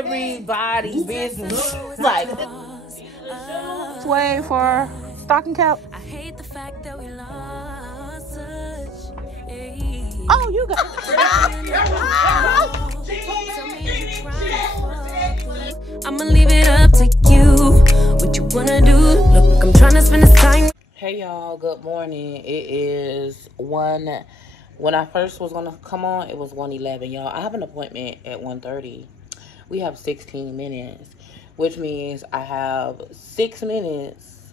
everybody's business. Like, Sway for stocking cap. I hate the fact that we lost touch. Oh, you got. I'ma leave it up to you. What you wanna do? Look, I'm trying to spend this time. hey y'all, good morning. It is 1. When I first was gonna come on, it was 1:11, y'all. I have an appointment at 1:30. We have 16 minutes, which means I have 6 minutes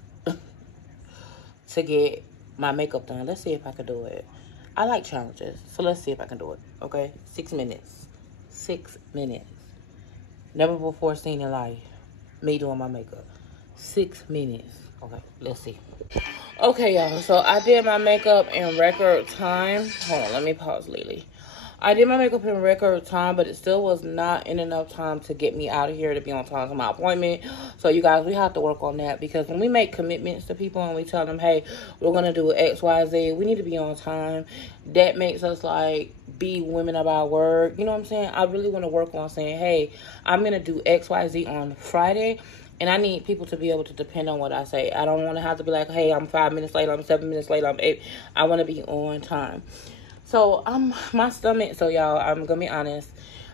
to get my makeup done. Let's see if I can do it. I like challenges, so let's see if I can do it. Okay, 6 minutes. 6 minutes. Never before seen in life me doing my makeup. 6 minutes. Okay, let's see. Okay, y'all, so I did my makeup in record time. Hold on, let me pause, Lily. I did my makeup in record time, but it still was not in enough time to get me out of here to be on time to my appointment. So, you guys, we have to work on that, because when we make commitments to people and we tell them, hey, we're going to do X, Y, Z, we need to be on time. That makes us, like, be women of our word. You know what I'm saying? I really want to work on saying, hey, I'm going to do X, Y, Z on Friday. And I need people to be able to depend on what I say. I don't want to have to be like, hey, I'm 5 minutes late, I'm 7 minutes late, I'm 8. I want to be on time. So, my stomach, so y'all, I'm going to be honest.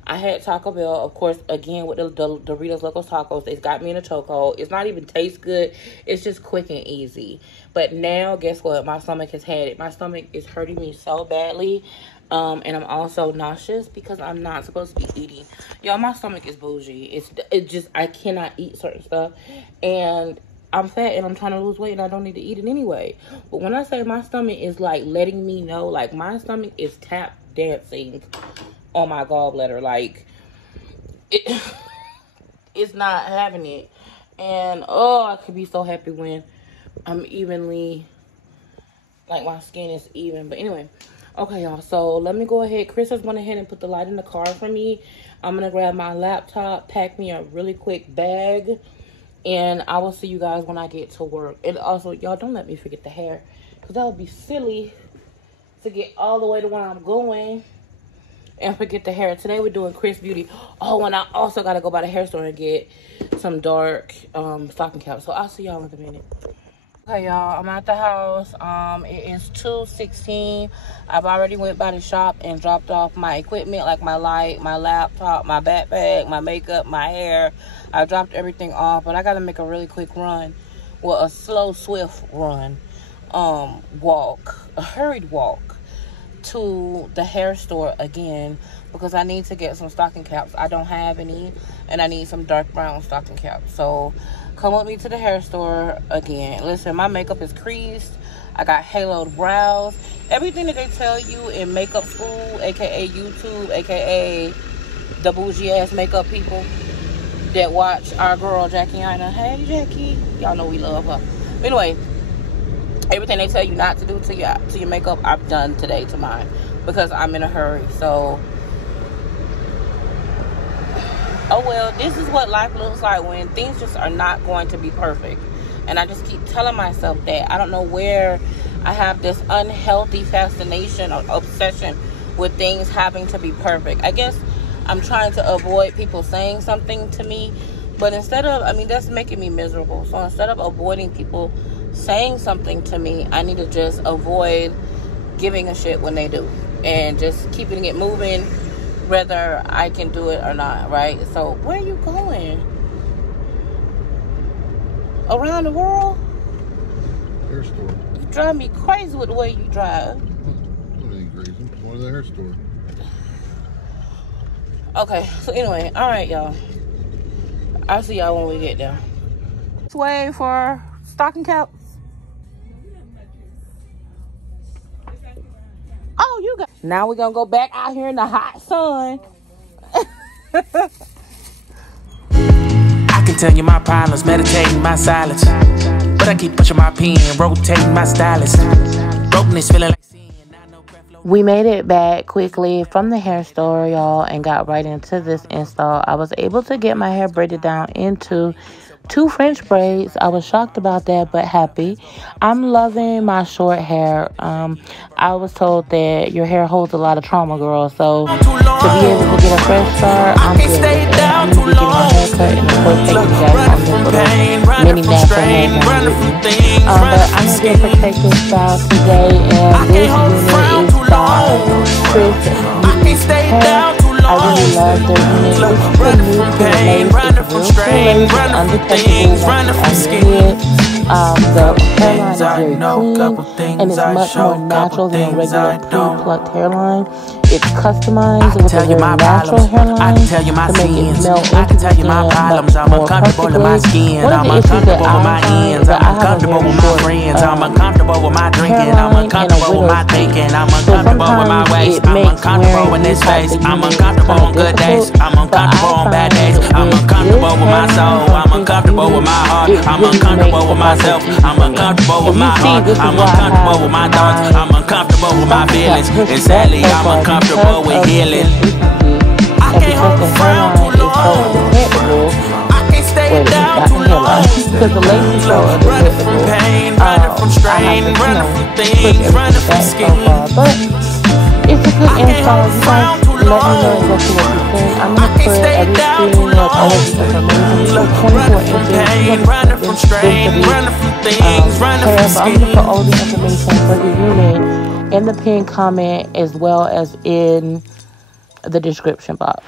I had Taco Bell, of course, again, with the Doritos Locos Tacos. It's got me in a chokehold. It's not even taste good. It's just quick and easy. But now, guess what? My stomach has had it. My stomach is hurting me so badly. And I'm also nauseous because I'm not supposed to be eating. Y'all, my stomach is bougie. It just, I cannot eat certain stuff. And I'm fat and I'm trying to lose weight and I don't need to eat it anyway. But when I say my stomach is like letting me know, like my stomach is tap dancing on my gallbladder. Like, it's not having it. And, oh, I could be so happy when I'm evenly, like my skin is even. But anyway. Okay, y'all, so let me go ahead. Chris has went ahead and put the light in the car for me. I'm going to grab my laptop, pack me a really quick bag, and I will see you guys when I get to work. And also, y'all, don't let me forget the hair, because that would be silly to get all the way to where I'm going and forget the hair. Today, we're doing XrsBeauty. Oh, and I also got to go by the hair store and get some dark stocking caps. So I'll see y'all in a minute. Okay, y'all, I'm at the house. It is 2:16. I've already went by the shop and dropped off my equipment, like my light, my laptop, my backpack, my makeup, my hair. I dropped everything off, but I got to make a really quick run. Well, a slow, swift run. Walk. A hurried walk to the hair store again, because I need to get some stocking caps. I don't have any, and I need some dark brown stocking caps. So come with me to the hair store again. Listen, my makeup is creased. I got haloed brows. Everything that they tell you in makeup school, aka YouTube, aka the bougie ass makeup people that watch our girl Jackie Ina. Hey Jackie, y'all know we love her. But anyway, everything they tell you not to do to your makeup, I've done today to mine, because I'm in a hurry. So, oh well, this is what life looks like when things just are not going to be perfect. And I just keep telling myself that. I don't know where I have this unhealthy fascination or obsession with things having to be perfect. I guess I'm trying to avoid people saying something to me. But instead of, I mean, that's making me miserable. So instead of avoiding people saying something to me, I need to just avoid giving a shit when they do. And just keeping it moving, whether I can do it or not, right? So, where are you going? Around the world? Hair store. You drive me crazy with the way you drive. Not any crazy. One of the hair store. Okay, so anyway, alright, y'all. I'll see y'all when we get there. Sway for stocking caps. Oh, you got. Now we're gonna go back out here in the hot sun. I can tell you my problems, meditating my silence. But I keep pushing my pen, rotating my stylus. Brokenness feeling like sin. We made it back quickly from the hair store, y'all, and got right into this install. I was able to get my hair braided down into 2 French braids. I was shocked about that, but happy. I'm loving my short hair. I was told that your hair holds a lot of trauma, girl. So to be able to get a fresh start, I'm good with it. I'm gonna be getting will take you guys on this little mini natural hair journey. But I'm gonna do a protective style today, and this unit is by XrsBeauty Hair. I really love their unit. This is the new pin lace. It's real pin lace, undetectable once on your head. The hairline is very clean, and it's much more natural than a regular pre-plucked hairline. It's customized with a very natural hairline to make it melt into the skin more comfortably. One of the issues that I find is that I have a very short hairline and a widow's peak. So sometimes it makes wearing these types of units kind of difficult, but I find that with this hairline, it really makes my hair myself. And you see, this is why I have my and sadly I'm uncomfortable with healing. I can't hold the hairline is so undetectable. Not the hairline, because the lace is so undetectable. I have to, push everything back so far, but it's a good install. You guys let me know exactly what you think. I'm gonna put everything, like all of the information. It's 24 inches. Hair, but I'm gonna put all the information for the unit in the pinned comment as well as in the description box.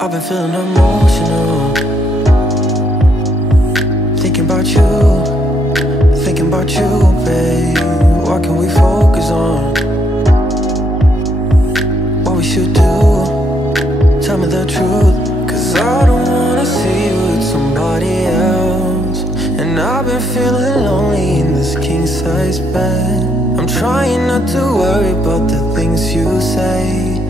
I've been feeling emotional, thinking about you, babe. What can we focus on? What we should do? Tell me the truth, 'cause I don't wanna see you with somebody else. And I've been feeling lonely in this king-size bed. I'm trying not to worry about the things you say.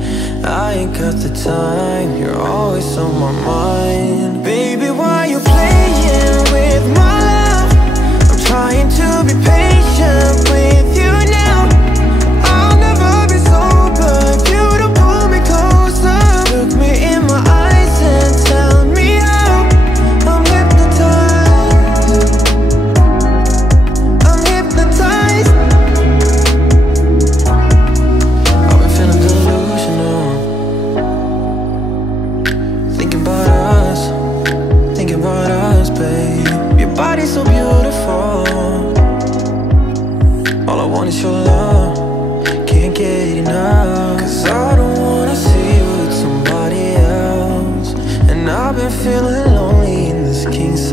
I ain't got the time, you're always on my mind. Baby, why you playing with my love? I'm trying to be patient with you now. I'll never be sober if you don't pull me closer. Look me in my eyes and tell me how I'm hypnotized.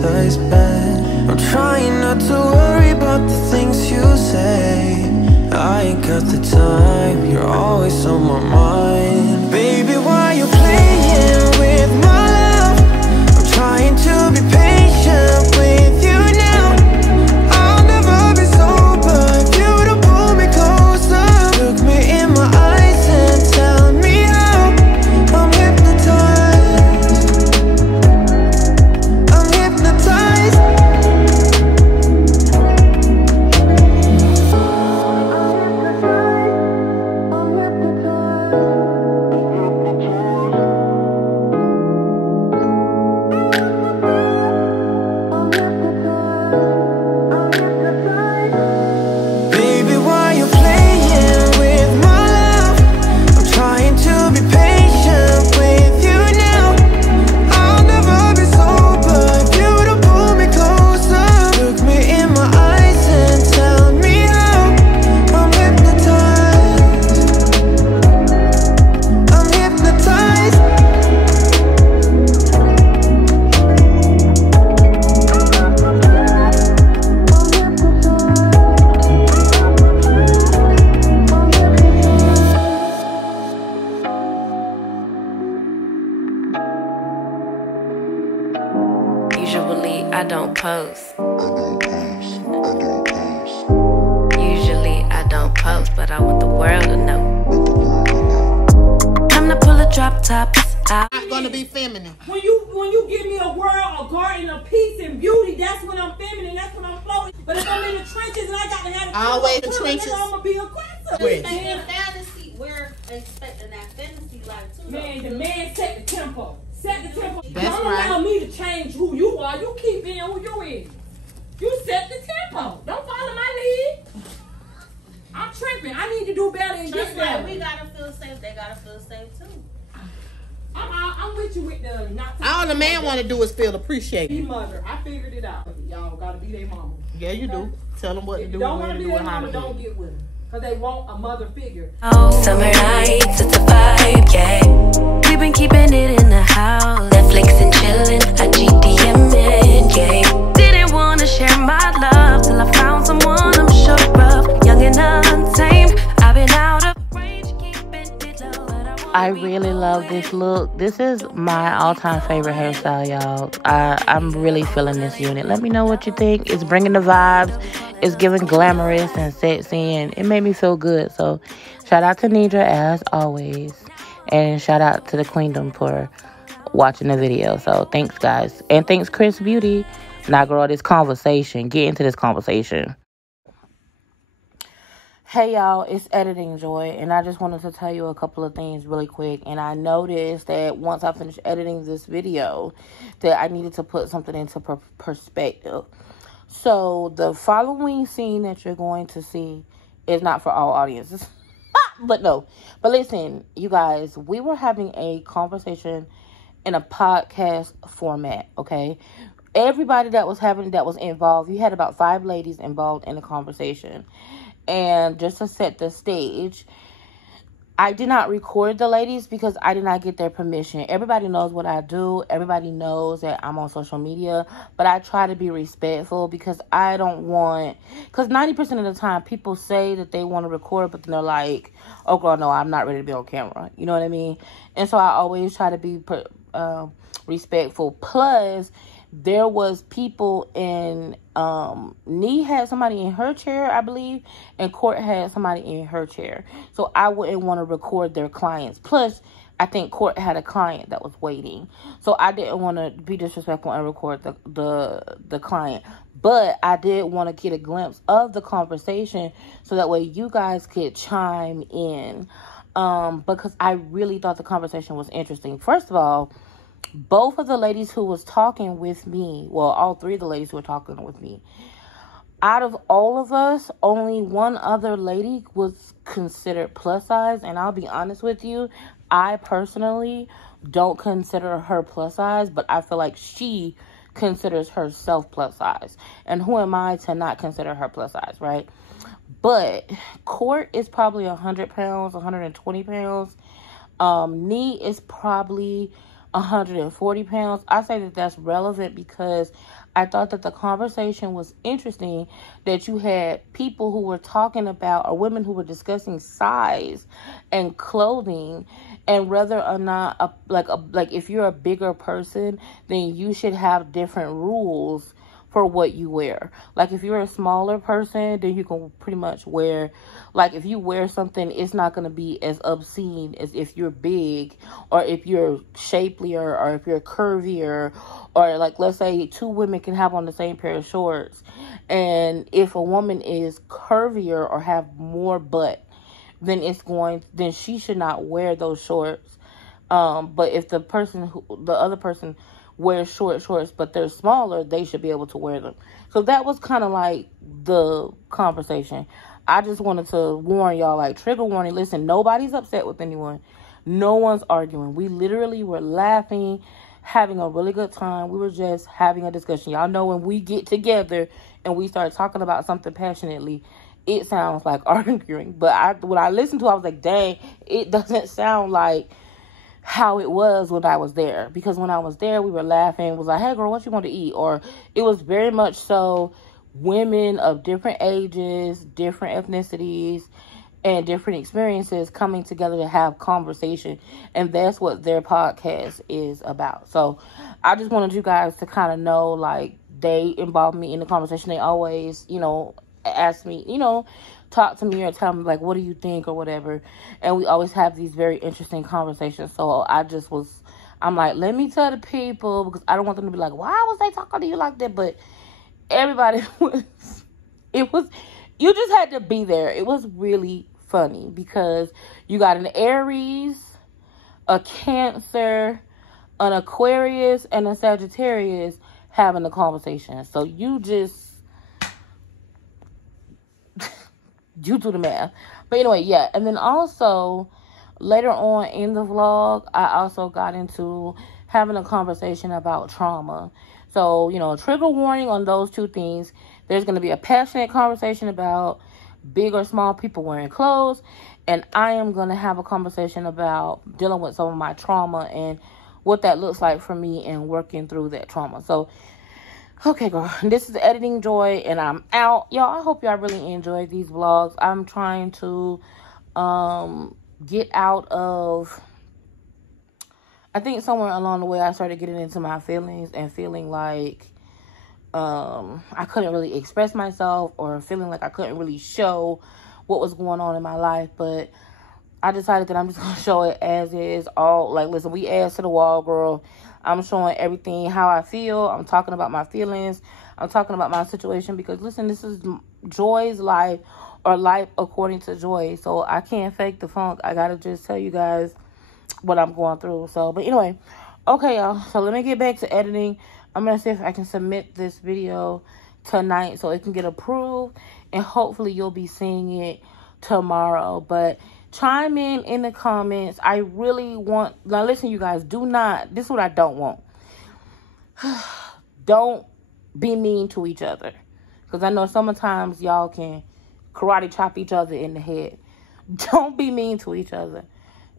size bed. I'm trying not to worry about the things you say. I ain't got the time, you're always on my mind. Baby, why you playing with my love? I'm trying to be patient with you now. I'll never be sober if you don't pull me closer. Look me in my eyes and tell me how. I'm hypnotized. I'm hypnotized. Baby, why you playing with my love? I'm trying to be patient with you now. I'll never be sober if you don't pull me closer. Look me in my eyes and tell me how. I'm hypnotized. I'm hypnotized. Usually I don't post. Usually I don't post, but I want the world to know. Time to pull a drop top out. Not gonna be feminine. When you give me a world, a garden, a peace and beauty, that's when I'm feminine, that's when I'm floating. But if I'm in the trenches and I got to have Always the trenches. I'm gonna be aggressive. Wait. In fantasy, we're expecting that fantasy life too. Man, the man set the tempo. Set the tempo. That's Don't right. allow me to change who you are. You keep being who you is. You set the tempo. Don't follow my lead. I'm tripping. I need to do better and Just get like better. we gotta feel safe, they gotta feel safe too. I'm with you with the not. All the man want to do is feel Be appreciated. mother. I figured it out. Y'all gotta be their mama. Yeah, you do. Tell them what to If do, you don't when want to to be do, their and how to mama, do don't it. get with them. Because they want a mother figure. Summer nights, it's a vibe, yeah. We've been keeping it in the house, Netflix and chillin', a GDMN, yeah. Didn't wanna share my love till I found someone I'm sure of, young and untamed. I've been out of range, keeping it low, but I really love this look. This is my all-time favorite hairstyle, y'all. I'm really feeling this unit. Let me know what you think. It's bringing the vibes. It's giving glamorous and sexy, and it made me feel good. So shout out to Nidra as always, and shout out to the Queendom for watching the video. So thanks, guys, and thanks XrsBeauty. Now, girl, this conversation. Get into this conversation. Hey y'all, it's Editing Joy, and I just wanted to tell you a couple of things really quick. And I noticed that once I finished editing this video, that I needed to put something into perspective. So the following scene that you're going to see is not for all audiences. But listen, you guys, we were having a conversation in a podcast format, okay? Everybody that was involved, you had about 5 ladies involved in the conversation. And just to set the stage, I did not record the ladies because I did not get their permission. Everybody knows what I do. Everybody knows that I'm on social media. But I try to be respectful because I don't want... Because 90% of the time, people say that they want to record, but then they're like, oh, girl, no, I'm not ready to be on camera. You know what I mean? And so I always try to be respectful. Plus, there was people in... Nee had somebody in her chair, I believe, and Court had somebody in her chair. So I wouldn't want to record their clients. Plus, I think Court had a client that was waiting. So I didn't want to be disrespectful and record the client. But I did want to get a glimpse of the conversation so that way you guys could chime in. Because I really thought the conversation was interesting. First of all, both of the ladies who was talking with me, well, all 3 of the ladies who were talking with me, out of all of us, only one other lady was considered plus size. And I'll be honest with you, I personally don't consider her plus size, but I feel like she considers herself plus size. And who am I to not consider her plus size, right? But Court is probably 100 pounds, 120 pounds. Nee is probably 140 pounds. I say that that's relevant because I thought that the conversation was interesting, that you had people who were talking about, or women who were discussing size and clothing, and whether or not like if you're a bigger person, then you should have different rules for what you wear. Like if you're a smaller person, then you can pretty much wear, like if you wear something, it's not going to be as obscene as if you're big, or if you're shapelier, or if you're curvier, or like let's say two women can have on the same pair of shorts, and if a woman is curvier or have more butt, then she should not wear those shorts. But if the other person wear shorts, but they're smaller, they should be able to wear them. So that was kind of like the conversation. I just wanted to warn y'all, like, trigger warning. Listen, nobody's upset with anyone. No one's arguing. We literally were laughing, having a really good time. We were just having a discussion. Y'all know when we get together and we start talking about something passionately, it sounds like arguing. But when I listened to it, I was like, dang, it doesn't sound like how it was when I was there. Because when I was there, we were laughing, was like, hey girl, what you want to eat? Or it was very much so women of different ages, different ethnicities, and different experiences coming together to have conversation. And that's what their podcast is about. So I just wanted you guys to kind of know, like, they involve me in the conversation. They always, ask me, talk to me or tell me, like, what do you think or whatever. And we always have these very interesting conversations. So I'm like, let me tell the people, because I don't want them to be like, why was they talking to you like that? But everybody you just had to be there. It was really funny because you got an Aries, a Cancer, an Aquarius, and a Sagittarius having a conversation. So you do the math. But anyway, yeah. And then also later on in the vlog, I also got into having a conversation about trauma. So, trigger warning on those two things. There's going to be a passionate conversation about big or small people wearing clothes. And I am going to have a conversation about dealing with some of my trauma and what that looks like for me and working through that trauma. So, okay, girl, this is Editing Joy, and I'm out. Y'all, I hope y'all really enjoyed these vlogs. I'm trying to get out of, I think somewhere along the way I started getting into my feelings and feeling like I couldn't really express myself, or feeling like I couldn't really show what was going on in my life. But I decided that I'm just going to show it as is. Listen, we ass to the wall, girl. I'm showing everything how I feel. I'm talking about my feelings. I'm talking about my situation because, listen, this is Joy's life, or life according to Joy. So I can't fake the funk. I got to just tell you guys what I'm going through. So, but anyway, okay, y'all. So let me get back to editing. I'm going to see if I can submit this video tonight so it can get approved. And hopefully you'll be seeing it tomorrow. But chime in the comments. I really want, now listen, you guys, this is what I don't want. Don't be mean to each other. Because I know sometimes y'all can karate chop each other in the head. Don't be mean to each other.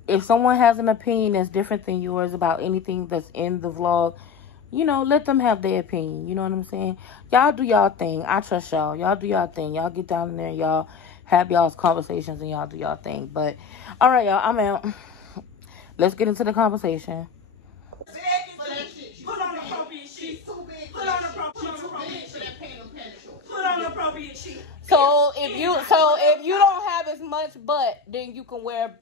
If someone has an opinion that's different than yours about anything that's in the vlog, let them have their opinion. You know what I'm saying? Y'all do y'all thing. I trust y'all. Y'all do y'all thing. Y'all get down in there. Y'all have y'all's conversations and y'all do y'all thing. But, all right, y'all. I'm out. Let's get into the conversation. Put on appropriate sheets. Put on appropriate sheets. So if you don't have as much butt, then you can wear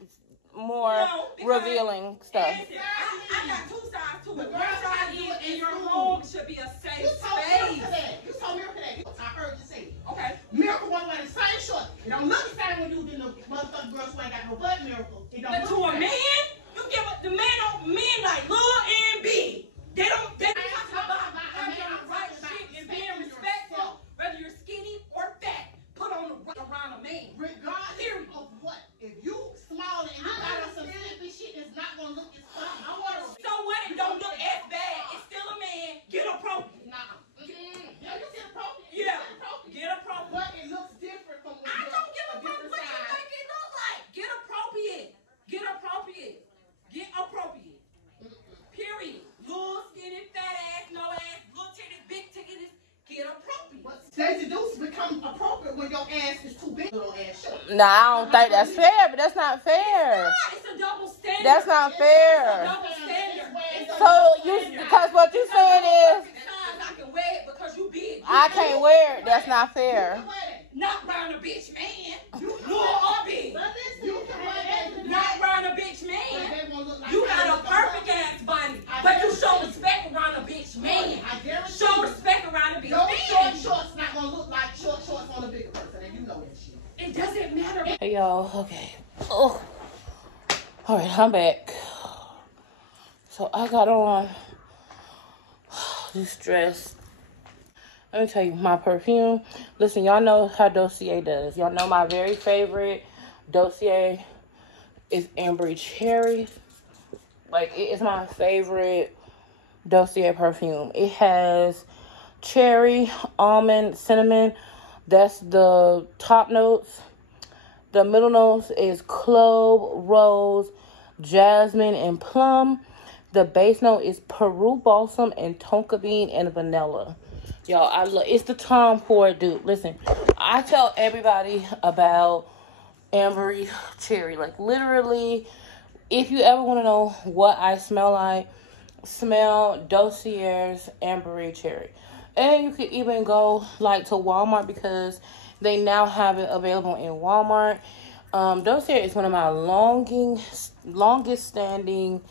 more revealing stuff. I got two sides to it. One side is, and your home should be a safe space. You told Miracle that. I heard you say it. Okay. Miracle wasn't wearing the same short. It don't look the same when you did the motherfucking girls who ain't got no butt. Miracle. It don't But to a man, you give up the men like little and big. They talk about having the right shit and being respectful, whether you're skinny or fat. Put on the right around a man. Regardless of what. If you small and you got on some slippy shit, it's not gonna look as fun. So what? It don't look as bad. It's still a man. Get appropriate. Nah. Yeah, you get appropriate. Yeah. Get appropriate. But it looks different from I don't give a fuck what you think it look like. Get appropriate. Daisy Dukes become appropriate when your ass is too big. Little ass shit. Nah, I don't think that's fair, but that's not fair. It's a double standard. That's not fair. Double standard. So because what you saying is I can wear it because you big. I can't wear it. That's not fair. Not round a bitch man. You are big. Not round a bitch man. You got a perfect ass body, but you show respect around a bitch man. Show respect around a bitch man. Short shorts not gonna look like short shorts on a bigger person, and you know that shit. It doesn't matter. Hey y'all, okay. Oh. Alright, I'm back. So I got on this dress. Let me tell you, my perfume. Listen, y'all know how Dossier does. Y'all know my very favorite Dossier is Amber Cherry. Like, it is my favorite Dossier perfume. It has cherry, almond, cinnamon. That's the top notes. The middle notes is clove, rose, jasmine, and plum. The base note is Peru balsam and tonka bean and vanilla. Y'all, I love it's the Tom Ford dude. Listen, I tell everybody about Amber Cherry. Like, literally, if you ever want to know what I smell like, smell Dossier's Amber Cherry. And you could even go like to Walmart because they now have it available in Walmart. Dossier is one of my longest standing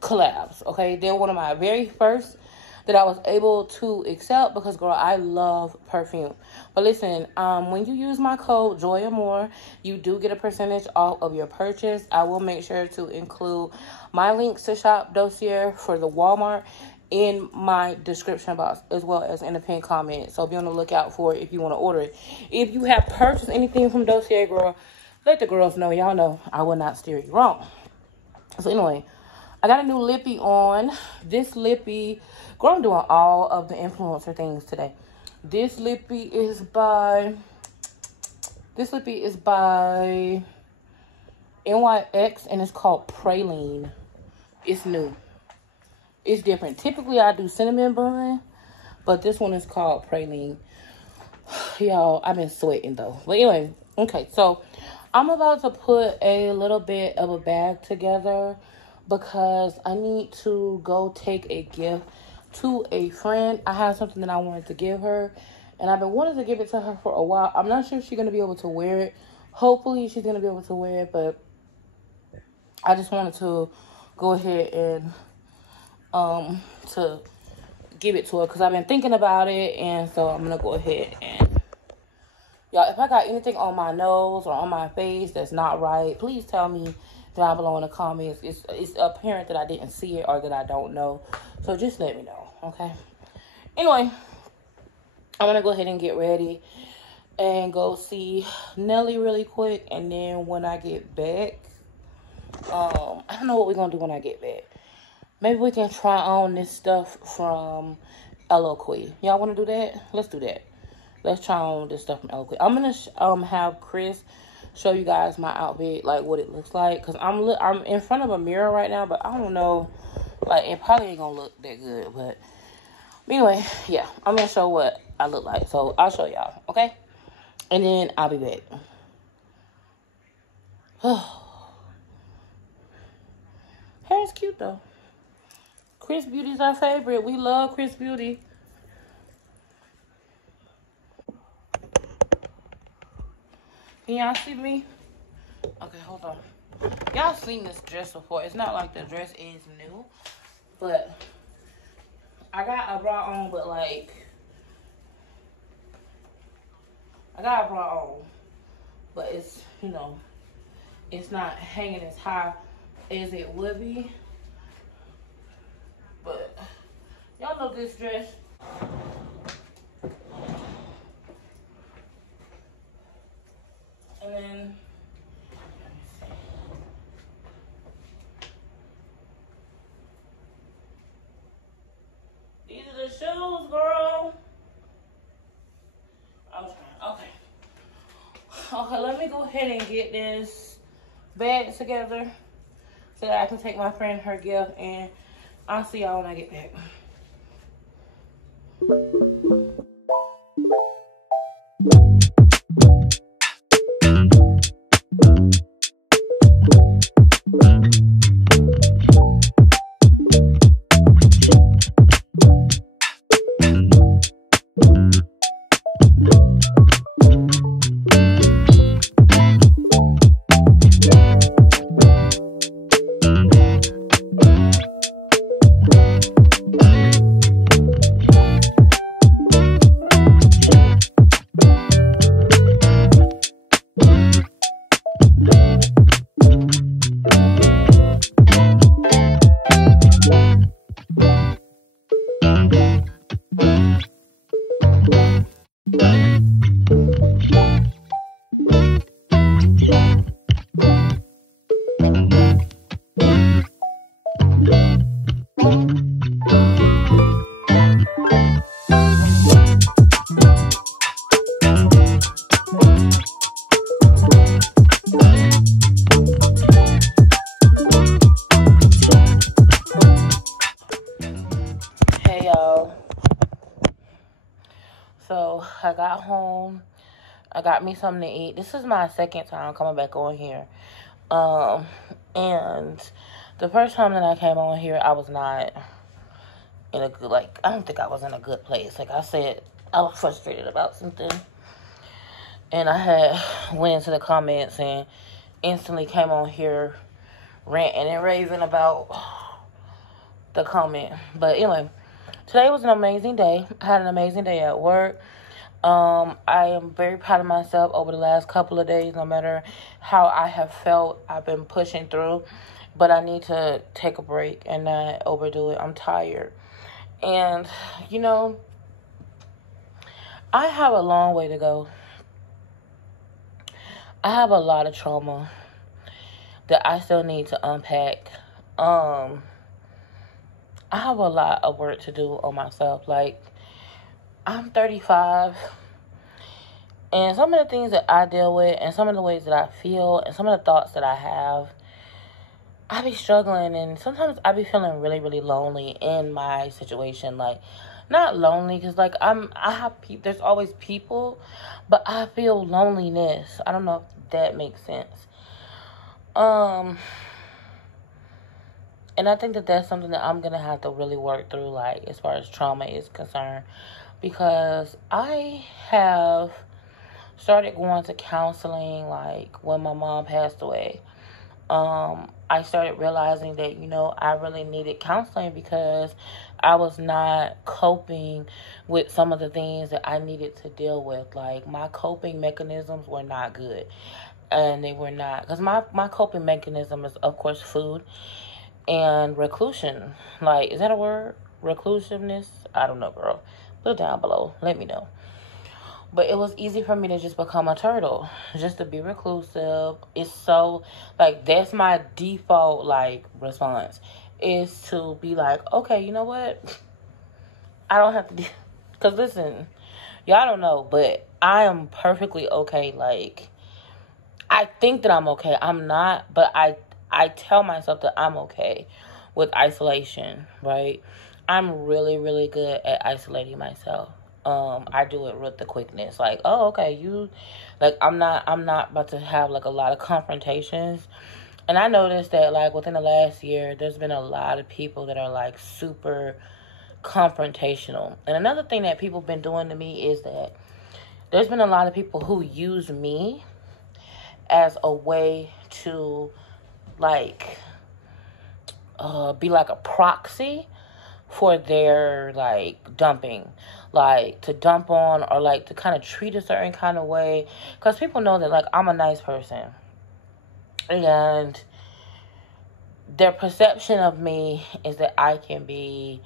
collabs. Okay, they're one of my very first that I was able to accept because, girl, I love perfume. But listen, when you use my code Joy Amor, you do get a percentage off of your purchase. I will make sure to include my links to shop Dossier for the Walmart in my description box as well as in the pinned comment. So be on the lookout for it if you want to order it. If you have purchased anything from Dossier, girl, let the girls know. Y'all know I will not steer you wrong. So anyway, I got a new lippy on. This lippy, girl, I'm doing all of the influencer things today. This lippy is by NYX and it's called Praline. It's new. It's different. Typically, I do cinnamon bun, but this one is called Praline. Y'all, I've been sweating, though. But anyway, okay. So, I'm about to put a little bit of a bag together because I need to go take a gift to a friend. I have something that I wanted to give her, and I've been wanting to give it to her for a while. I'm not sure if she's going to be able to wear it. Hopefully, she's going to be able to wear it, but I just wanted to go ahead and to give it to her because I've been thinking about it, and so I'm gonna go ahead and y'all, if I got anything on my nose or on my face that's not right, please tell me down below in the comments. It's apparent that I didn't see it or that I don't know, so just let me know, okay? Anyway, I'm gonna go ahead and get ready and go see Nelly really quick, and then when I get back, I don't know what we're gonna do when I get back. Maybe we can try on this stuff from Eloquii. Y'all want to do that? Let's do that. Let's try on this stuff from Eloquii. I'm going to have Chris show you guys my outfit, like what it looks like. Because I'm in front of a mirror right now, but I don't know. Like, it probably ain't going to look that good. But anyway, yeah. I'm going to show what I look like. So, I'll show y'all, okay? And then I'll be back. Hair is cute, though. XrsBeauty's our favorite. We love XrsBeauty. Can y'all see me? Okay, hold on. Y'all seen this dress before. It's not like the dress is new, but I got a bra on, but like, I got a bra on, but it's, you know, it's not hanging as high as it would be. But y'all know this dress. And then these are the shoes, girl. Okay, let me go ahead and get this bag together so that I can take my friend her gift, and I'll see y'all when I get back. So I got home. I got me something to eat. This is my second time coming back on here. And the first time that I came on here, I was not in a good, I don't think I was in a good place. Like I said, I was frustrated about something. And I had went into the comments and instantly came on here ranting and raving about the comment. But anyway, today was an amazing day. I had an amazing day at work. I am very proud of myself over the last couple of days. No matter how I have felt, I've been pushing through. But I need to take a break and not overdo it. I'm tired. And, you know, I have a long way to go. I have a lot of trauma that I still need to unpack. I have a lot of work to do on myself. Like, I'm 35, and some of the things that I deal with, and some of the ways that I feel, and some of the thoughts that I have, I be struggling, and sometimes I be feeling really, really lonely in my situation. Like, not lonely, because, like, there's always people, but I feel loneliness. I don't know if that makes sense. And I think that that's something that I'm going to have to really work through, like, as far as trauma is concerned. Because I have started going to counseling, like, when my mom passed away. I started realizing that, you know, I really needed counseling because I was not coping with some of the things that I needed to deal with. Like, my coping mechanisms were not good. And they were not. Because my coping mechanism is, of course, food and reclusion. Like, is that a word? Reclusiveness? I don't know, girl. Put it down below. Let me know. But it was easy for me to just become a turtle. Just to be reclusive. It's so, like, that's my default, like, response. Is to be like, okay, you know what? I don't have to do... Because, listen, y'all don't know, but I am perfectly okay. Like, I think that I'm okay. I'm not, but I tell myself that I'm okay with isolation, right? I'm really, really good at isolating myself. I do it with the quickness. Like, oh, okay, I'm not about to have, like, a lot of confrontations. And I noticed that, like, within the last year, there's been a lot of people that are, like, super confrontational. And another thing that people have been doing to me is that there's been a lot of people who use me as a way to, like, be like a proxy for their, like, dumping. Like, to dump on, or, like, to kind of treat a certain kind of way. Because people know that, like, I'm a nice person. And their perception of me is that I can be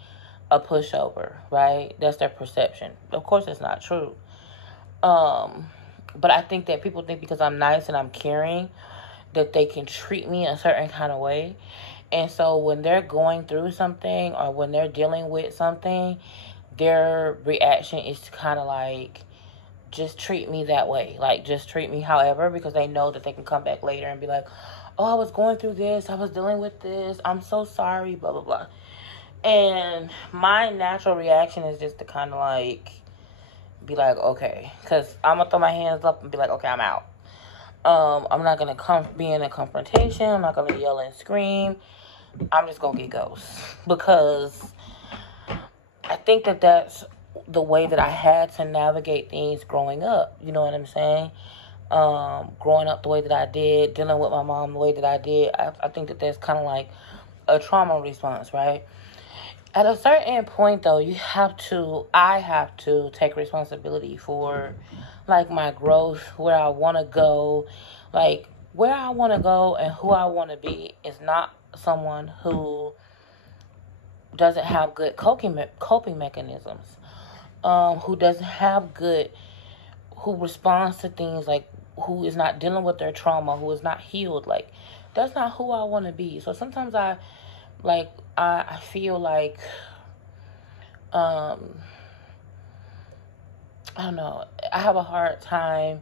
a pushover, right? That's their perception. Of course, it's not true. But I think that people think because I'm nice and I'm caring that they can treat me a certain kind of way. And so when they're going through something or when they're dealing with something, their reaction is to kind of, like, just treat me that way. Like, just treat me however, because they know that they can come back later and be like, oh, I was going through this. I was dealing with this. I'm so sorry, blah, blah, blah. And my natural reaction is just to kind of, like, be like, okay. Because I'm going to throw my hands up and be like, okay, I'm out. I'm not going to be in a confrontation. I'm not going to yell and scream. I'm just going to get ghosts. Because I think that that's the way that I had to navigate things growing up. You know what I'm saying? Growing up the way that I did, dealing with my mom the way that I did. I think that that's kind of like a trauma response, right? At a certain point, though, I have to take responsibility for, like, my growth, where I want to go. Like, where I want to go and who I want to be is not someone who doesn't have good coping mechanisms, who doesn't have good who responds to things, like, who is not dealing with their trauma, who is not healed. Like, that's not who I want to be. So sometimes I feel like, I don't know, I have a hard time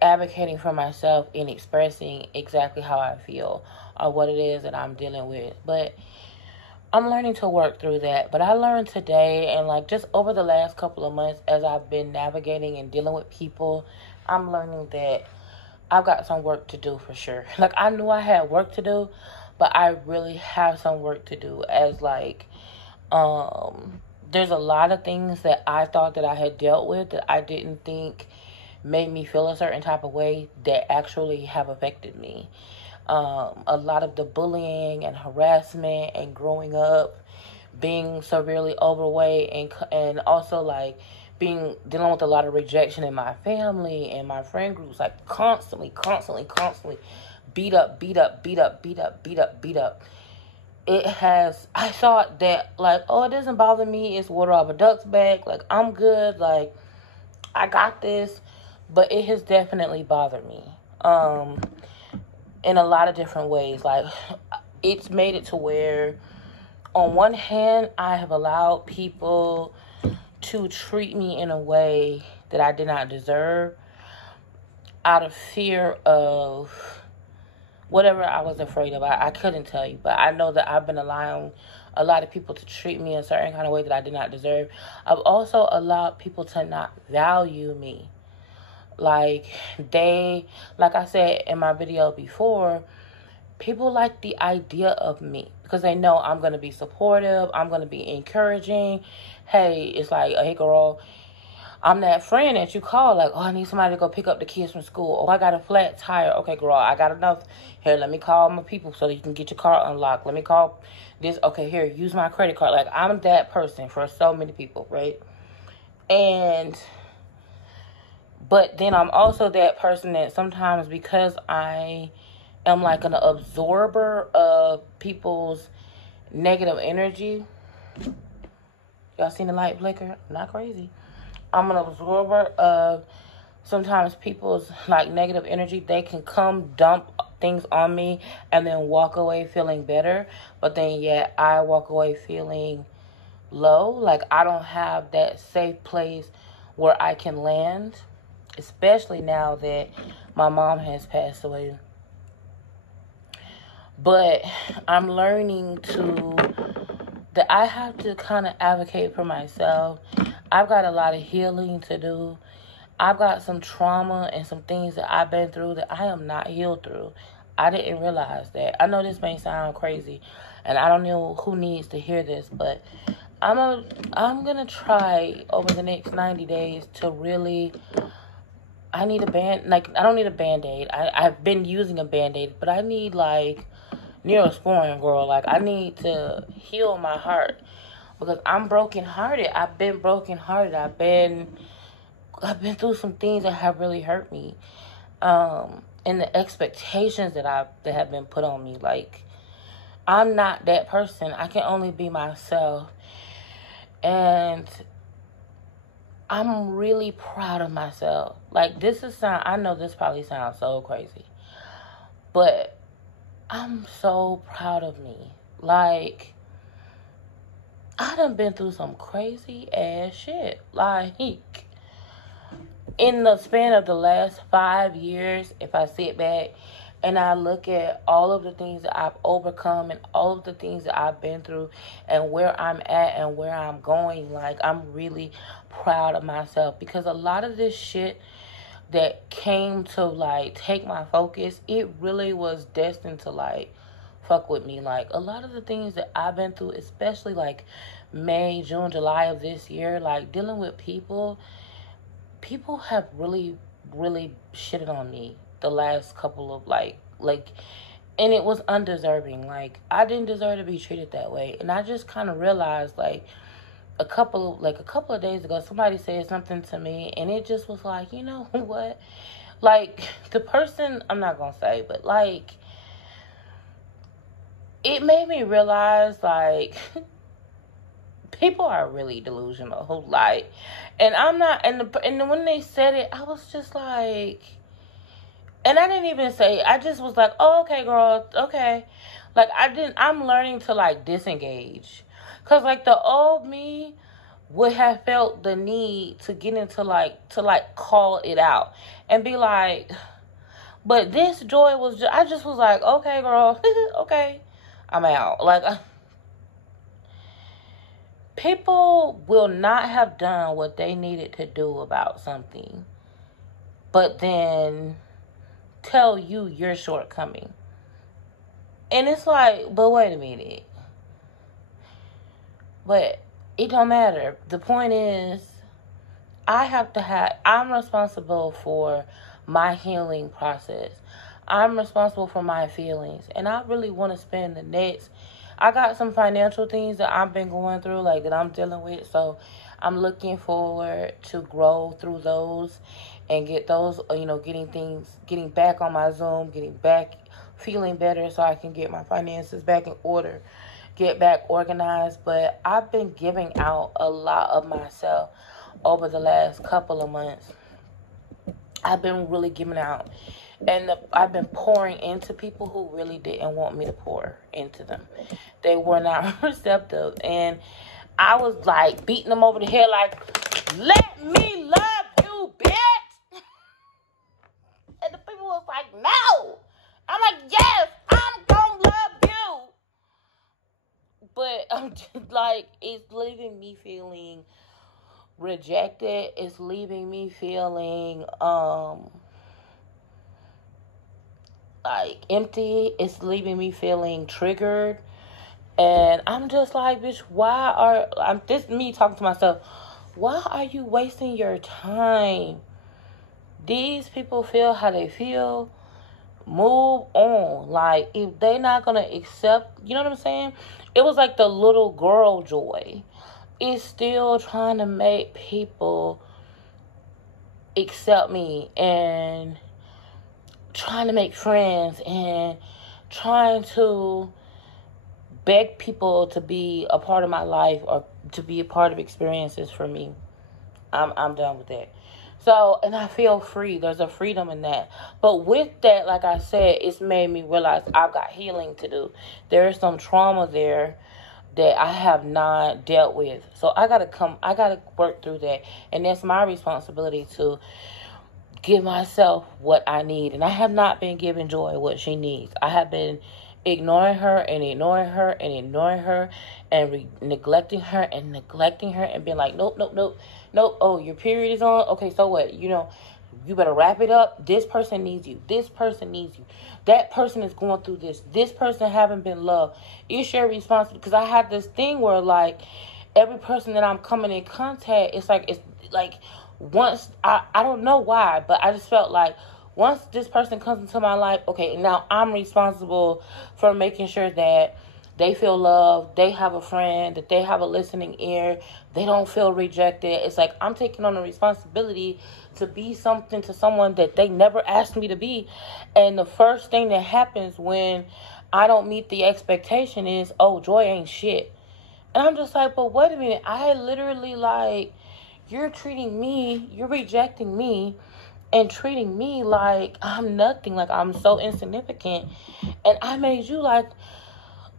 advocating for myself and expressing exactly how I feel or what it is that I'm dealing with. But I'm learning to work through that. But I learned today, and like just over the last couple of months, as I've been navigating and dealing with people, I'm learning that I've got some work to do for sure. Like, I knew I had work to do, but I really have some work to do. As like, there's a lot of things that I thought that I had dealt with that I didn't think made me feel a certain type of way that actually have affected me. A lot of the bullying and harassment and growing up, being severely overweight, and also like dealing with a lot of rejection in my family and my friend groups, like constantly beat up. I thought that, like, oh, it doesn't bother me, it's water off a duck's back, like, I'm good, like, I got this. But it has definitely bothered me, in a lot of different ways. Like, it's made it to where, on one hand, I have allowed people to treat me in a way that I did not deserve, out of fear of whatever I was afraid of. I couldn't tell you, but I know that I've been allowing a lot of people to treat me a certain kind of way that I did not deserve. I've also allowed people to not value me. Like I said in my video before, people like the idea of me because they know I'm going to be supportive, I'm going to be encouraging. Hey, it's like, hey girl, I'm that friend that you call, like, oh, I need somebody to go pick up the kids from school. Oh, I got a flat tire. Okay, girl, I got enough. Here, let me call my people so that you can get your car unlocked. Let me call this. Okay, here, use my credit card. Like, I'm that person for so many people, right? But then I'm also that person that sometimes, because I am like an absorber of people's negative energy. Y'all seen the light flicker? I'm not crazy. I'm an absorber of sometimes people's like negative energy. They can come dump things on me and then walk away feeling better. But then yet I walk away feeling low. Like, I don't have that safe place where I can land. Especially now that my mom has passed away. But I'm learning that I have to kind of advocate for myself. I've got a lot of healing to do. I've got some trauma and some things that I've been through that I am not healed through. I didn't realize that. I know this may sound crazy, and I don't know who needs to hear this, but I'm gonna try over the next 90 days to really... I need a I don't need a Band-Aid. I've been using a Band-Aid, but I need, like, Neosporin, girl. Like, I need to heal my heart because I'm brokenhearted. I've been brokenhearted. I've been through some things that have really hurt me. And the expectations that have been put on me. Like, I'm not that person. I can only be myself. And I'm really proud of myself. Like, I know this probably sounds so crazy, but I'm so proud of me. Like, I done been through some crazy ass shit. Like, in the span of the last 5 years, if I sit back and I look at all of the things that I've overcome and all of the things that I've been through and where I'm at and where I'm going, like, I'm really proud of myself. Because a lot of this shit that came to, like, take my focus, it really was destined to, like, fuck with me. Like, a lot of the things that I've been through, especially, like, May, June, July of this year, like, dealing with people have really, really shitted on me the last couple of, like, and it was undeserving. Like, I didn't deserve to be treated that way. And I just kind of realized, like, a couple of days ago, somebody said something to me, and it just was like, you know what? Like, the person, I'm not gonna say, but, like, it made me realize, like, people are really delusional. Like, and I'm not, and when they said it, I was just like, and I didn't even say, I just was like, oh, okay, girl, okay. Like, I'm learning to, like, disengage. Because, like, the old me would have felt the need to get into, like, call it out. And be like, but this Joy was just, I just was like, okay, girl, okay, I'm out. Like, people will not have done what they needed to do about something, but then tell you your shortcoming. And it's like, but wait a minute. But it don't matter. The point is, I'm responsible for my healing process. I'm responsible for my feelings. And I really want to spend the next, I got some financial things that I've been going through, like, that I'm dealing with. So I'm looking forward to grow through those and get those, getting back on my Zoom, getting back feeling better so I can get my finances back in order, get back organized. But I've been giving out a lot of myself over the last couple of months. I've been really giving out. And I've been pouring into people who really didn't want me to pour into them. They were not receptive. And I was like beating them over the head like, let me love you, bitch. And the people was like, no. I'm like, yes, I'm gonna love you. But I'm just like, it's leaving me feeling rejected. It's leaving me feeling like empty. It's leaving me feeling triggered. And I'm just like, bitch, this is me talking to myself, why are you wasting your time? These people feel how they feel. Move on. Like, if they not gonna accept, you know what I'm saying? It was like the little girl Joy is still trying to make people accept me and trying to make friends and trying to beg people to be a part of my life or to be a part of experiences for me. I'm done with that. So, and I feel free. There's a freedom in that. But with that, like I said, it's made me realize I've got healing to do. There is some trauma there that I have not dealt with. So I gotta work through that. And that's my responsibility to give myself what I need. And I have not been giving Joy what she needs. I have been ignoring her and ignoring her and ignoring her and neglecting her and being like, nope. Oh, your period is on. Okay, so what? You better wrap it up. This person needs you. This person needs you. That person is going through this. This person haven't been loved. It's your responsibility. Because I had this thing where, like, every person that I'm coming in contact, it's like once, I don't know why, but I just felt like once this person comes into my life, okay, now I'm responsible for making sure that they feel loved, they have a friend, that they have a listening ear, they don't feel rejected. It's like I'm taking on the responsibility to be something to someone that they never asked me to be. And the first thing that happens when I don't meet the expectation is, oh, Joy ain't shit. And I'm just like, but wait a minute. I literally, like, you're rejecting me and treating me like I'm nothing, like I'm so insignificant. And I made you, like,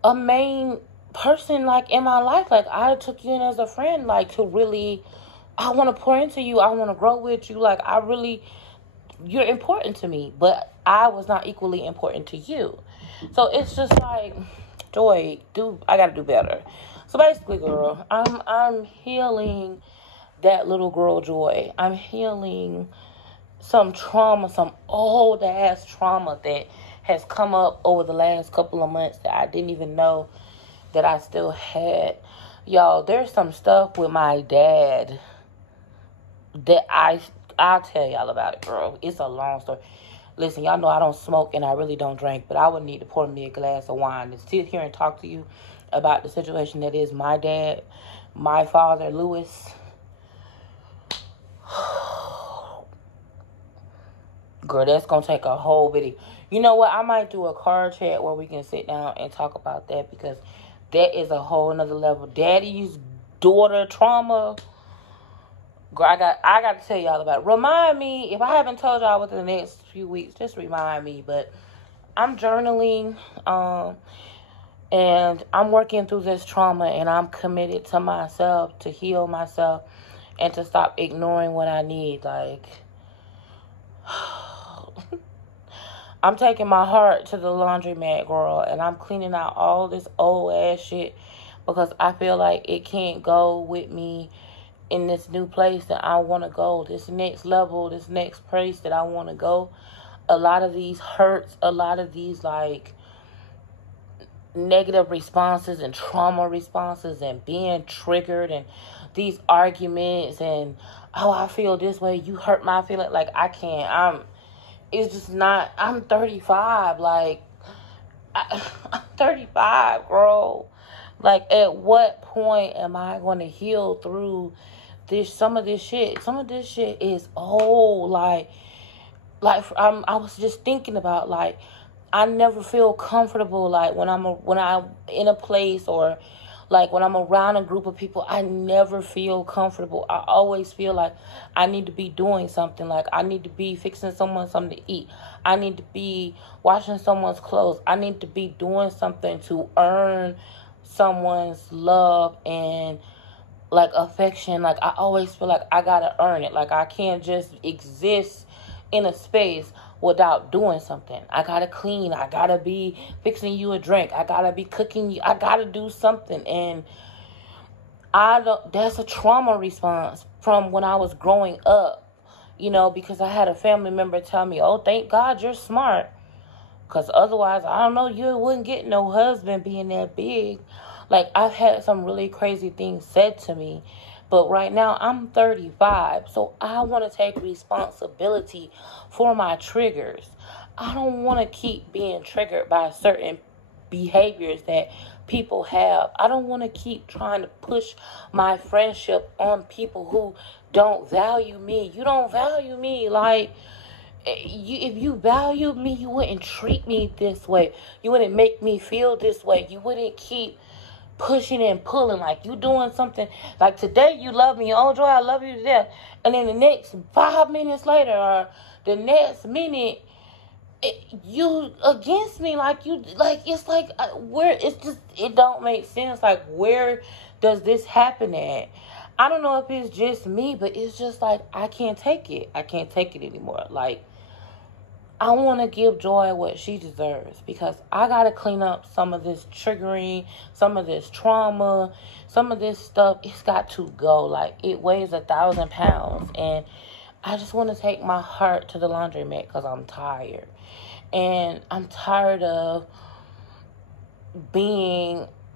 a main person, like, in my life. Like, I took you in as a friend, like, to really, I want to pour into you. I want to grow with you. Like, you're important to me. But I was not equally important to you. So it's just like, Joy, I got to do better. So basically, girl, I'm healing that little girl Joy. I'm healing some trauma, some old ass trauma that has come up over the last couple of months that I didn't even know that I still had. Y'all, there's some stuff with my dad that I'll tell y'all about it, girl. It's a long story. Listen, y'all know I don't smoke and I really don't drink, but I would need to pour me a glass of wine and sit here and talk to you about the situation that is my dad, my father, Lewis. Girl, that's going to take a whole video. You know what? I might do a card chat where we can sit down and talk about that, because that is a whole nother level. Daddy's daughter trauma. Girl, I got to tell y'all about it. Remind me, if I haven't told y'all within the next few weeks, just remind me. But I'm journaling, and I'm working through this trauma, and I'm committed to myself, to heal myself, and to stop ignoring what I need. Like, I'm taking my heart to the laundromat, girl, and I'm cleaning out all this old ass shit because I feel like it can't go with me in this new place that I want to go, this next level, this next place that I want to go. A lot of these hurts, a lot of these like negative responses and trauma responses and being triggered and these arguments and, oh, I feel this way, you hurt my feeling. Like, I can't. It's just not. I'm 35. Like, I'm 35, girl. Like, at what point am I going to heal through this? Some of this shit is old. Like I was just thinking about, like, I never feel comfortable, like, when I'm in a place, or like when I'm around a group of people. I never feel comfortable. I always feel like I need to be doing something. Like, I need to be fixing someone something to eat. I need to be washing someone's clothes. I need to be doing something to earn someone's love and, like, affection. Like, I always feel like I gotta earn it. Like, I can't just exist in a space without doing something. I gotta clean. I gotta be fixing you a drink. I gotta be cooking you. I gotta do something. And that's a trauma response from when I was growing up, because I had a family member tell me, oh, thank God you're smart, because otherwise, I don't know, you wouldn't get no husband being that big. Like, I've had some really crazy things said to me. But right now, I'm 35, so I want to take responsibility for my triggers. I don't want to keep being triggered by certain behaviors that people have. I don't want to keep trying to push my friendship on people who don't value me. You don't value me. Like, if you valued me, you wouldn't treat me this way. You wouldn't make me feel this way. You wouldn't keep pushing and pulling, like you doing something. Like, today you love me, oh Joy, I love you to death, and then the next 5 minutes later, or the next minute, you against me. Like, you, like, it's like, where, it's just, it don't make sense. Like, where does this happen at? I don't know if it's just me, but it's just like, I can't take it anymore. Like, I want to give Joy what she deserves, because I got to clean up some of this triggering, some of this trauma, some of this stuff. It's got to go. Like, it weighs 1,000 pounds. And I just want to take my heart to the laundromat because I'm tired. And I'm tired of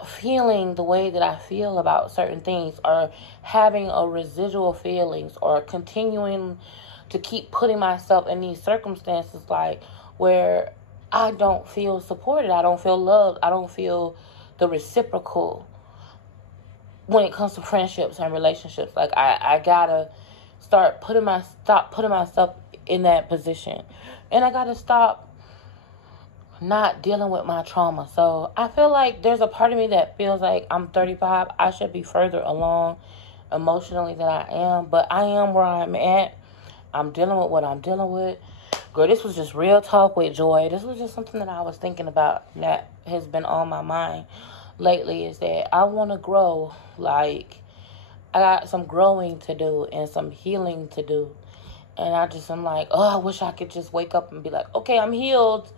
feeling the way that I feel about certain things, or having a residual feelings, or continuing to keep putting myself in these circumstances, like, where I don't feel supported, I don't feel loved, I don't feel the reciprocal when it comes to friendships and relationships. Like, I gotta stop putting myself in that position, and I gotta stop not dealing with my trauma. So I feel like there's a part of me that feels like I'm 35. I should be further along emotionally than I am, but I am where I'm at. I'm dealing with what I'm dealing with. Girl, this was just real talk with Joy. This was just something that I was thinking about that has been on my mind lately, is that I want to grow. Like, I got some growing to do and some healing to do. And I'm like, oh, I wish I could just wake up and be like, okay, I'm healed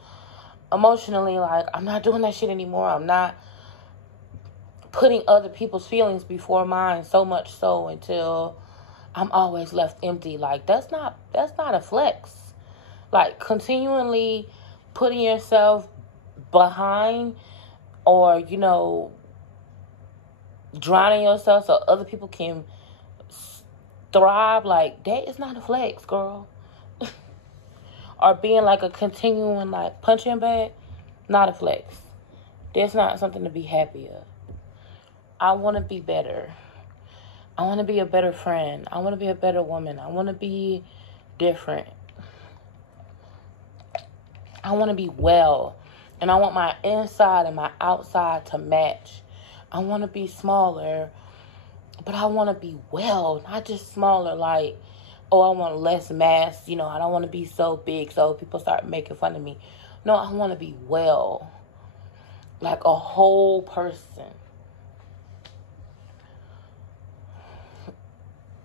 emotionally. Like, I'm not doing that shit anymore. I'm not putting other people's feelings before mine, so much so until I'm always left empty. Like, that's not a flex. Like, continually putting yourself behind, or, drowning yourself so other people can thrive, like, that is not a flex, girl. Or being like a continuing, like, punching bag, not a flex. That's not something to be happy of. I want to be better. I want to be a better friend. I want to be a better woman. I want to be different. I want to be well. And I want my inside and my outside to match. I want to be smaller. But I want to be well, not just smaller. Like, oh, I want less mass. You know, I don't want to be so big so people start making fun of me. No, I want to be well. Like a whole person.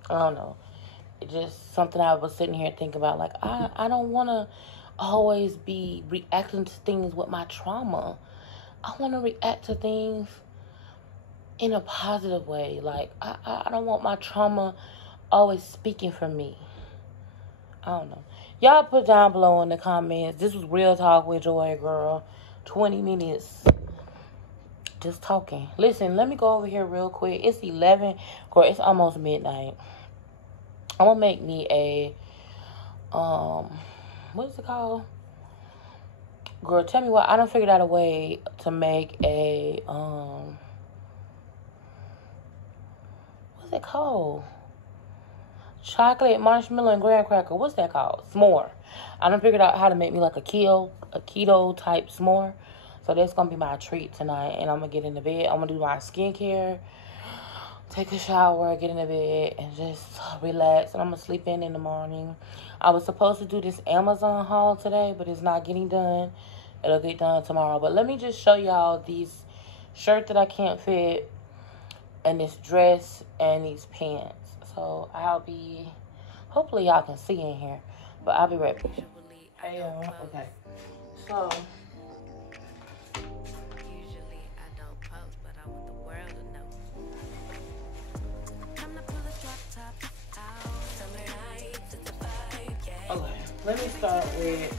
I don't know. It's just something I was sitting here thinking about. Like, I don't want to always be reacting to things with my trauma. I want to react to things in a positive way. Like, I don't want my trauma always speaking for me. I don't know. Y'all put down below in the comments. This was Real Talk with Joy, girl. 20 minutes just talking. Listen, let me go over here real quick. It's 11. Girl, it's almost midnight. I'm gonna make me a what is it called? Girl, tell me what. I done figured out a way to make a what's it called? Chocolate, marshmallow, and graham cracker. What's that called? S'more. I done figured out how to make me like a keto type s'more. So that's gonna be my treat tonight. And I'm gonna get in the bed. I'm gonna do my skincare, take a shower, get in the bed, and just relax. And I'm gonna sleep in the morning. I was supposed to do this Amazon haul today, but it's not getting done. It'll get done tomorrow. But let me just show y'all these shirt that I can't fit, and this dress, and these pants. So I'll be, hopefully y'all can see in here, but I'll be right back. Hey y'all, okay. So okay, let me start with,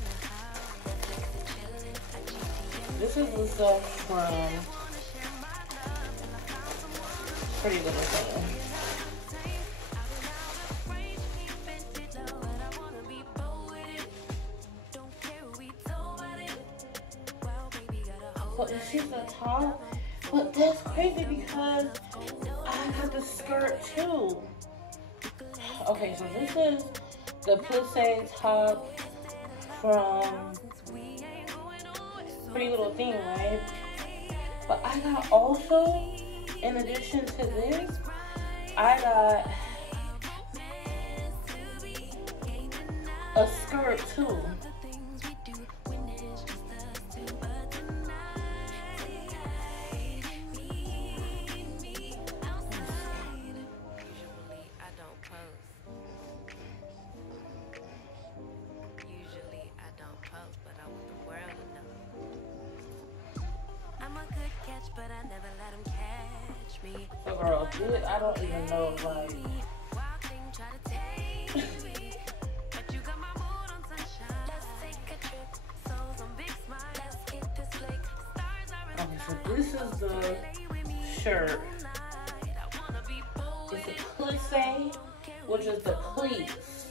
this is the stuff from Pretty Little Thing. So it's just a top, but that's crazy because I got the skirt too. Okay, so this is the plissé top from Pretty Little Thing, right? But I got also, in addition to this, I got a skirt too. So girl, this, I don't even know, like, okay, so this is the shirt. It's a plissé, which is the pleats,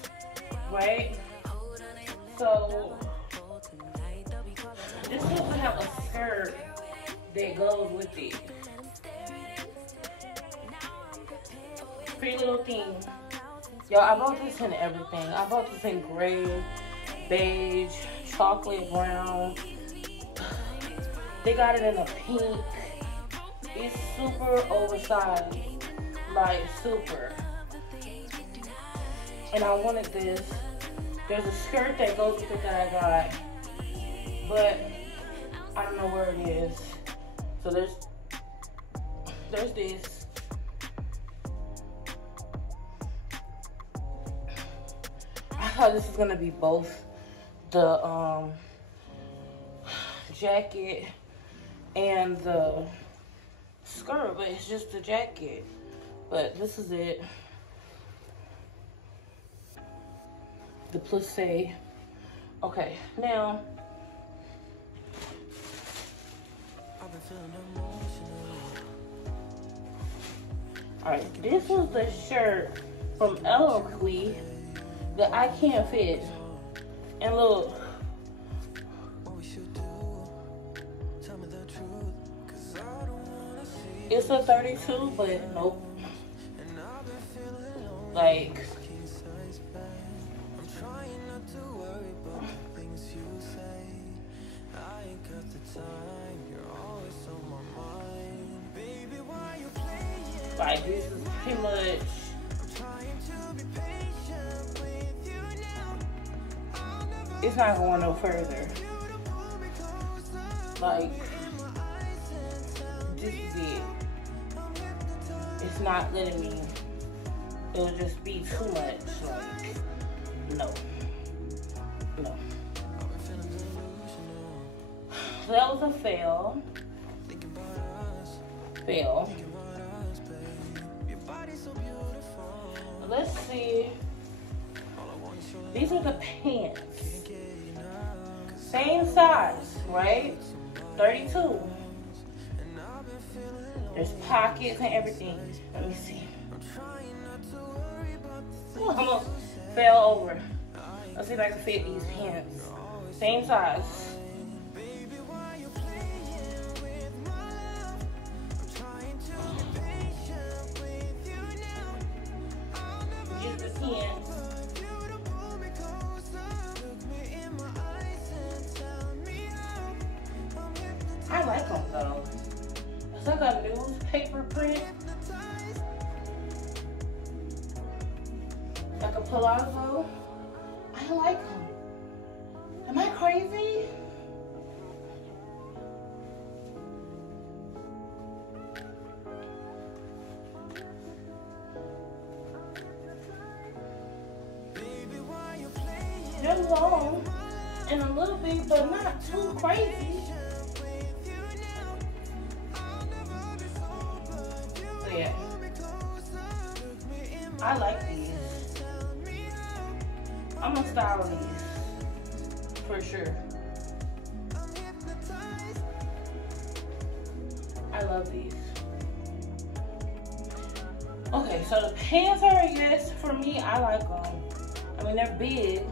right? So this is to have a skirt that goes with it. Pretty Little Thing. Yo, I bought this in everything. I bought this in gray, beige, chocolate brown. They got it in a pink. It's super oversized. Like, super. And I wanted this. There's a skirt that goes with it that I got. But I don't know where it is. So there's this. I thought this was gonna be both the jacket and the skirt, but it's just the jacket. But this is it. The plissé. Okay, now alright, this was the shirt from Eloquii that I can't fit. And look, it's a 32, but nope. Like, this is pretty much. It's not going no further. Like, this is it. It's not letting me. It'll just be too much. Like, no. No. So that was a fail. Fail. Let's see. These are the pants. Same size, right? 32. There's pockets and everything. Let me see. Ooh, almost fell over. Let's see if I can fit these pants. Same size. Just the pants. I like them though. It's like a newspaper print. Like a palazzo. I like them. Am I crazy? They're long and a little big, but not too crazy. So yeah, I like these. I'm gonna style these for sure. I love these. Okay, so the pants are a yes for me. I like them. I mean, they're big,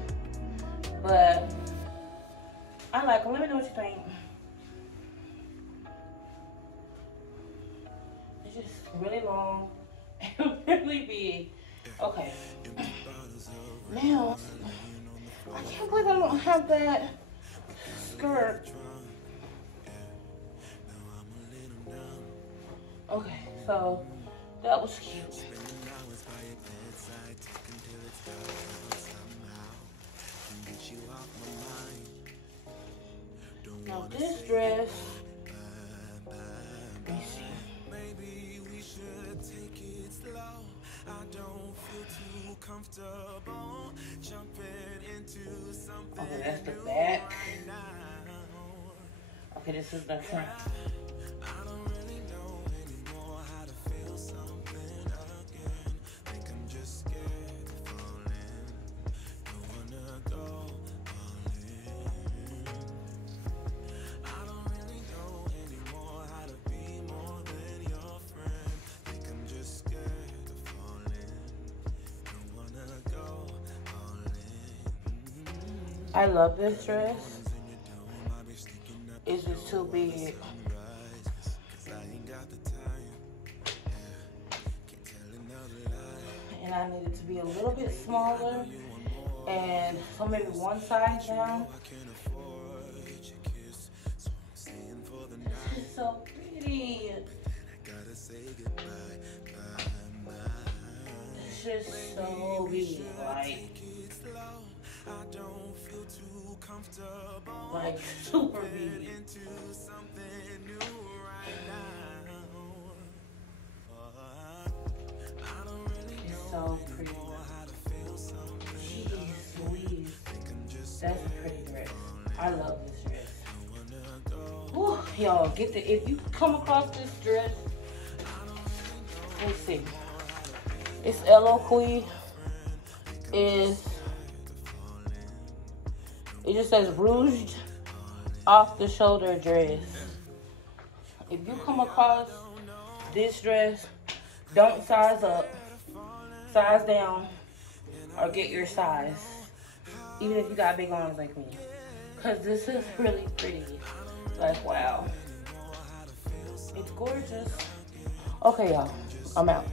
but I like them. Let me know what you think. It's just really long and really big. Okay. Now, I can't believe I don't have that skirt. Okay, so that was cute. Now this dress, let me see. Maybe we should take it slow. I don't feel too comfortable jumping into something. Okay, that's the back. Okay, this is the front. I don't really know anymore how to feel something again. Think I'm just scared of falling. Don't wanna go all in. I don't really know anymore how to be more than your friend. Think I'm just scared of falling. Don't wanna go all in. I love this dress. It's just too big. And I need it to be a little bit smaller. And so maybe one size down. This is so pretty. It's just so big. Like super big. It's so pretty. Jeez Louise. That's a pretty dress. I love this dress. Whew, y'all, get the, if you come across this dress, let's see. It's Eloquii. It just says rouged off the shoulder dress. If you come across this dress, don't size up, size down, or get your size. Even if you got big arms like me. Cause this is really pretty. Like, wow. It's gorgeous. Okay, y'all, I'm out.